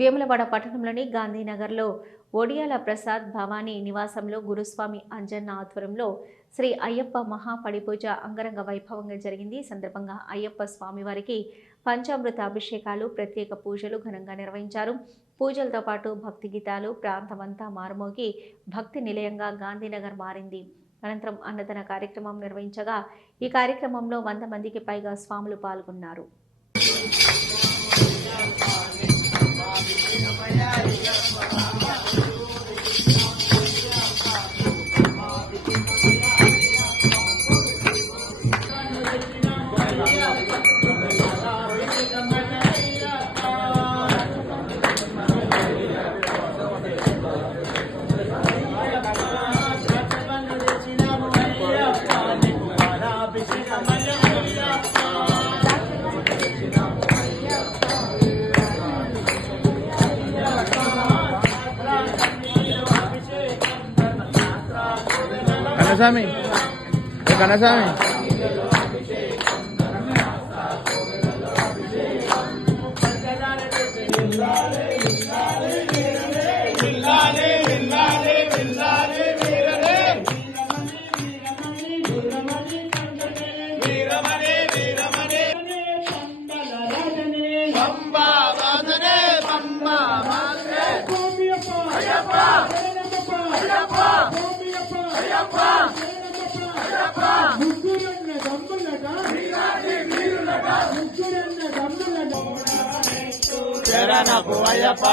వేములవాడ పట్టణంలోని గాంధీనగర్లో ఒడియాల ప్రసాద్ భవానీ నివాసంలో గురుస్వామి అంజన్న ఆధ్వర్యంలో శ్రీ అయ్యప్ప మహాపడిపూజ అంగరంగ వైభవంగా జరిగింది. ఈ సందర్భంగా అయ్యప్ప స్వామివారికి పంచామృత అభిషేకాలు, ప్రత్యేక పూజలు ఘనంగా నిర్వహించారు. పూజలతో పాటు భక్తి గీతాలు ప్రాంతమంతా మారుమోగి భక్తి నిలయంగా గాంధీనగర్ మారింది. అనంతరం అన్నదాన కార్యక్రమం నిర్వహించగా ఈ కార్యక్రమంలో 100 మందికి పైగా స్వాములు పాల్గొన్నారు. Kanasami, Kanasami. శరణపు అయ్యప్ప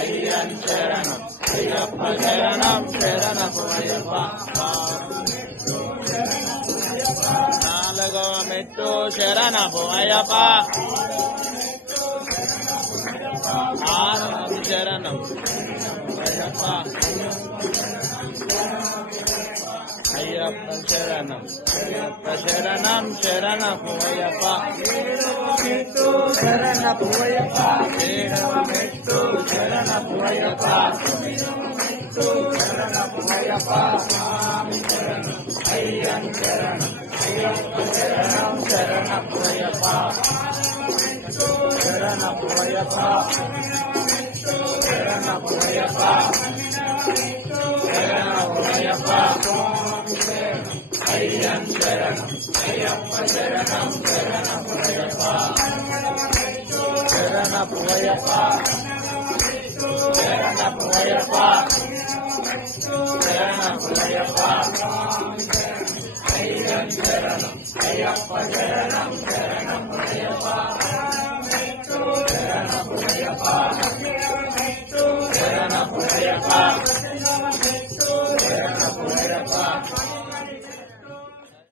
అయ్యన్ శరణం అయ్యప్ప శరణం శరణపు అయ్యప్ప. నాలుగవ మెట్టు శరణపు అయ్యప్ప, ఆరవ శరణం అయ్యప్ప అయ్యప్ప శరణం అయ్యప్ప శరణం శరణపు అయ్యప్ప. శరణపు అయ్యప్ప ఏడవ మెట్టు శరణపు అయ్యప్ప, శరణపు అయ్యప్ప స్వామి శరణం అయ్యన్ శరణం అయ్యప్ప శరణం శరణపు అయ్యప్ప. శరణపు అయ్యప్ప శరణపు అయ్యప్ప శరణపు అయ్యప్ప అయ్యన్ శరణం అయ్యప్ప శరణం శరణపు అయ్యప్ప. శరణపు అయ్యప్ప శరణపు అయ్యప్ప శరణపు అయ్యప్ప అయ్యన్ శరణం అయ్యప్ప శరణం శరణపు అయ్యప్ప. శరణపు అయ్యప్ప శరణపు అయ్యప్ప